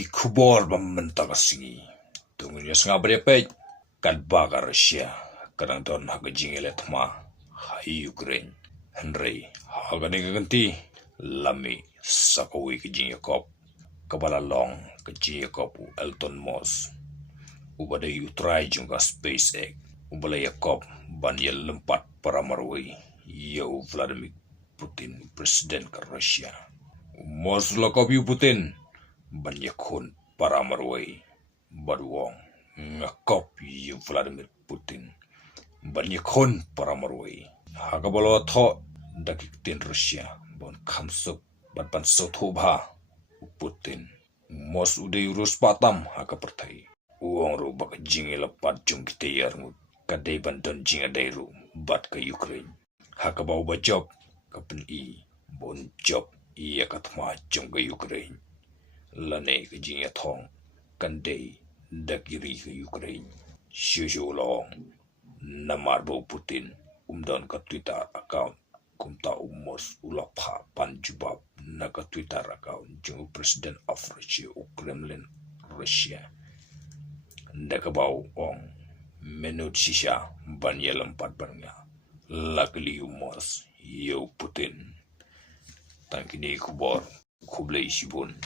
ki kubor bammentaka singi tungin ya senga brepej kan baga Rusia kadang don haga jingele thma hai Ukraine Henry haga ganti lami sakawi ke jing Yakob kabala long ke jing Yakob Elton Moss ubada utrai junga SpaceX ubala Yakob ban yel lempat para marwei yo Vladimir Putin presiden ke Rusia Moss lakob yu Putin ban yakun para marwei badwong ngakop yu Vladimir Putin ban yakun para marwei hagabalo tho dakik tin Rusia bon khamsuk ban sothoba Putin Moss udai urus patam haka pertai uang ru bak jingela pat jung kitayar ngut kadai banton jinga dairu bat ke Ukraine haka bau ba job kapen I bon job iya katma jung ke Ukraine lane ke jinga thong kandai dakiri ke Ukraine shushu long namarbo Putin umdan ka Twitter account kumta umos ulapha panjubab na ka Twitter account jung president of Russia Kremlin Russia ndakabau ong menut shisha ban yelam pat barnya lakli umos yo Putin tankini kubor kublai shibun